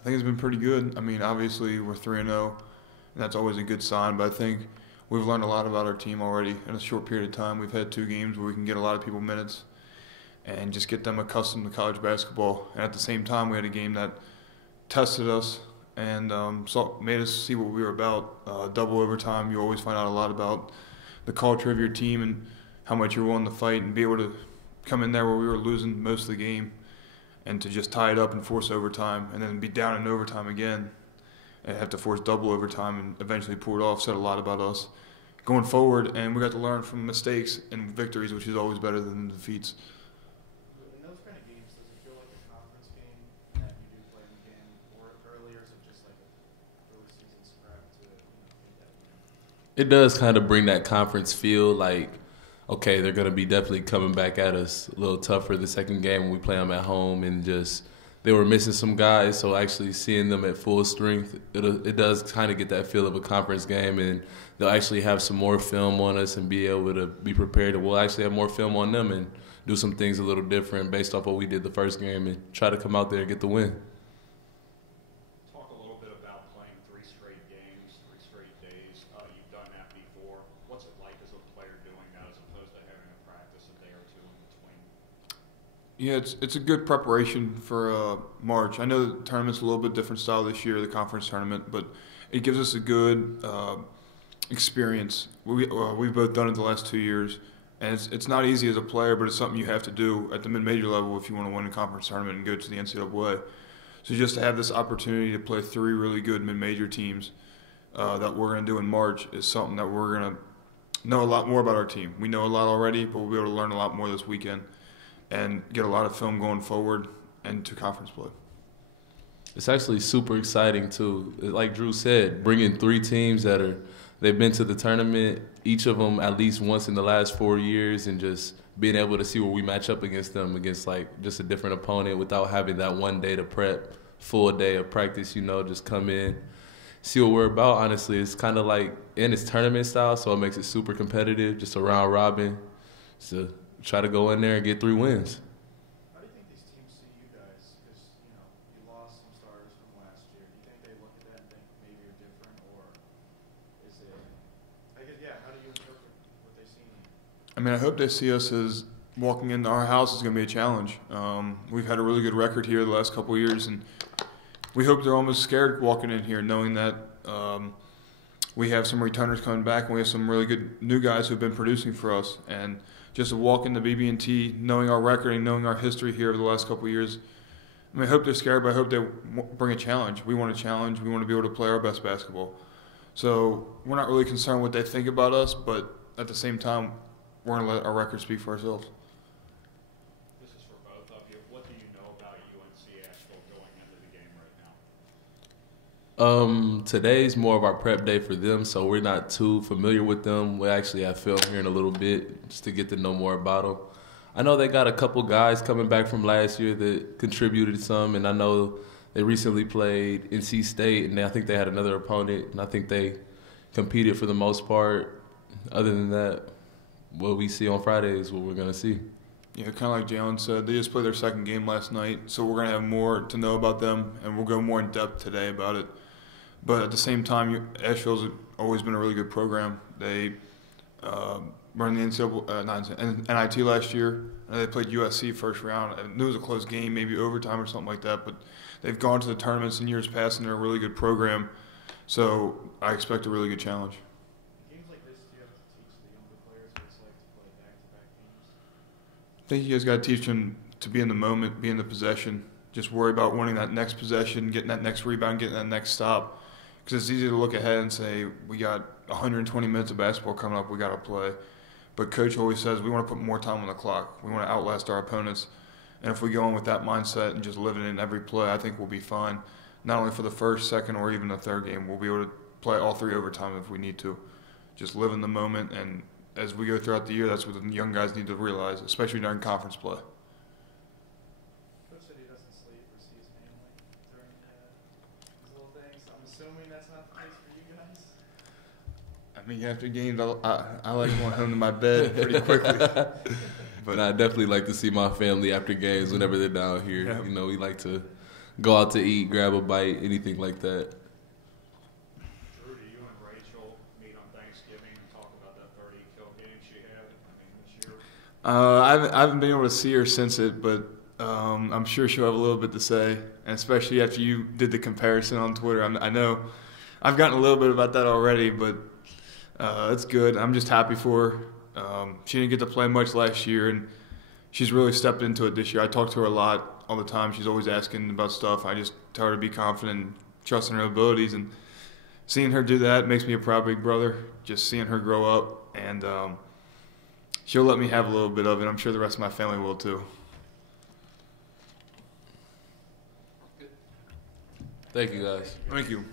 I think it's been pretty good. I mean, obviously we're 3-0, and that's always a good sign. But I think we've learned a lot about our team already in a short period of time. We've had 2 games where we can get a lot of people minutes and just get them accustomed to college basketball. And at the same time, we had a game that tested us and made us see what we were about. Double overtime, you always find out a lot about the culture of your team and how much you're willing to fight, and be able to come in there where we were losing most of the game and to just tie it up and force overtime and then be down in overtime again and have to force double overtime and eventually pull it off said a lot about us going forward. And we got to learn from mistakes and victories, which is always better than defeats. In those kind of games, does it feel like a conference game that you do play in the game, or earlier is it just like a early season scrap to make that win? It does kind of bring that conference feel, like, okay, they're going to be definitely coming back at us a little tougher the second game when we play them at home, and just they were missing some guys, so actually seeing them at full strength, it does kind of get that feel of a conference game, and they'll actually have some more film on us and be able to be prepared. We'll actually have more film on them and do some things a little different based off what we did the first game and try to come out there and get the win. Talk a little bit about playing 3 straight games, 3 straight days. You've done that before. What's it like as a player doing that as opposed to having a practice a day or 2 in between? Yeah, it's a good preparation for March. I know the tournament's a little bit different style this year, the conference tournament, but it gives us a good experience. We've both done it the last 2 years, and it's not easy as a player, but it's something you have to do at the mid-major level if you want to win a conference tournament and go to the NCAA. So just to have this opportunity to play 3 really good mid-major teams that we're going to do in March is something that we're going to know a lot more about our team. We know a lot already, but we'll be able to learn a lot more this weekend and get a lot of film going forward and to conference play. It's actually super exciting too. Like Drew said, bringing 3 teams they've been to the tournament, each of them at least once in the last 4 years, and just being able to see where we match up against them, against like just a different opponent without having that one day to prep, full day of practice, just come in, see what we're about. Honestly, it's kind of like, and it's tournament style, so it makes it super competitive, just a round robin. So try to go in there and get 3 wins. How do you think these teams see you guys? Because, you lost some starters from last year. Do you think they look at that and think maybe you're different, or is it, I guess, yeah, how do you interpret what they've seen? I mean, I hope they see us as walking into our house is going to be a challenge. We've had a really good record here the last couple of years, and we hope they're almost scared walking in here, knowing that we have some returners coming back and we have some really good new guys who have been producing for us. And just to walk into BB&T, knowing our record and knowing our history here over the last couple of years, I mean, I hope they're scared, but I hope they bring a challenge. We want a challenge. We want to be able to play our best basketball. So we're not really concerned what they think about us, but at the same time, we're going to let our record speak for ourselves. This is for both of you. What do you know about UNC Asheville going into the game right now? Today's more of our prep day for them, so we're not too familiar with them. We actually have film here in a little bit just to get to know more about them. I know they got a couple guys coming back from last year that contributed some, and I know they recently played NC State, and I think they had another opponent, and I think they competed for the most part. Other than that, what we see on Friday is what we're going to see. Yeah, kind of like Jalen said, they just played their second game last night, so we're going to have more to know about them, and we'll go more in depth today about it. But at the same time, Asheville's always been a really good program. They were in the NIT last year. They played USC first round. I knew it was a close game, maybe overtime or something like that, but they've gone to the tournaments in years past, and they're a really good program. So I expect a really good challenge. Games like this, do you have to teach the younger players what it's like to play back-to-back games? I think you guys got to teach them to be in the moment, be in the possession. Just worry about winning that next possession, getting that next rebound, getting that next stop. Because it's easy to look ahead and say, we got 120 minutes of basketball coming up, we got to play. But Coach always says we want to put more time on the clock. We want to outlast our opponents. And if we go in with that mindset and just live it in every play, I think we'll be fine. Not only for the first, second, or even the third game. We'll be able to play all 3 overtime if we need to. Just live in the moment, and as we go throughout the year, that's what the young guys need to realize, especially during conference play. Coach said he doesn't sleep or see his family during these little things. I'm assuming that's not the case for you guys. I mean, after games, I like going home to my bed pretty quickly. But I definitely like to see my family after games whenever they're down here. Yeah. We like to go out to eat, grab a bite, anything like that. Drew, do you and Rachel meet on Thanksgiving and talk about that 30-kill game she had? I mean, this year. I haven't been able to see her since it, but I'm sure she'll have a little bit to say, and especially after you did the comparison on Twitter. I know I've gotten a little bit about that already, but it's good. I'm just happy for her. She didn't get to play much last year, and she's really stepped into it this year. I talk to her a lot all the time. She's always asking about stuff. I just tell her to be confident and trust in her abilities, and seeing her do that makes me a proud big brother, just seeing her grow up, and she'll let me have a little bit of it. I'm sure the rest of my family will too. Thank you, guys. Thank you.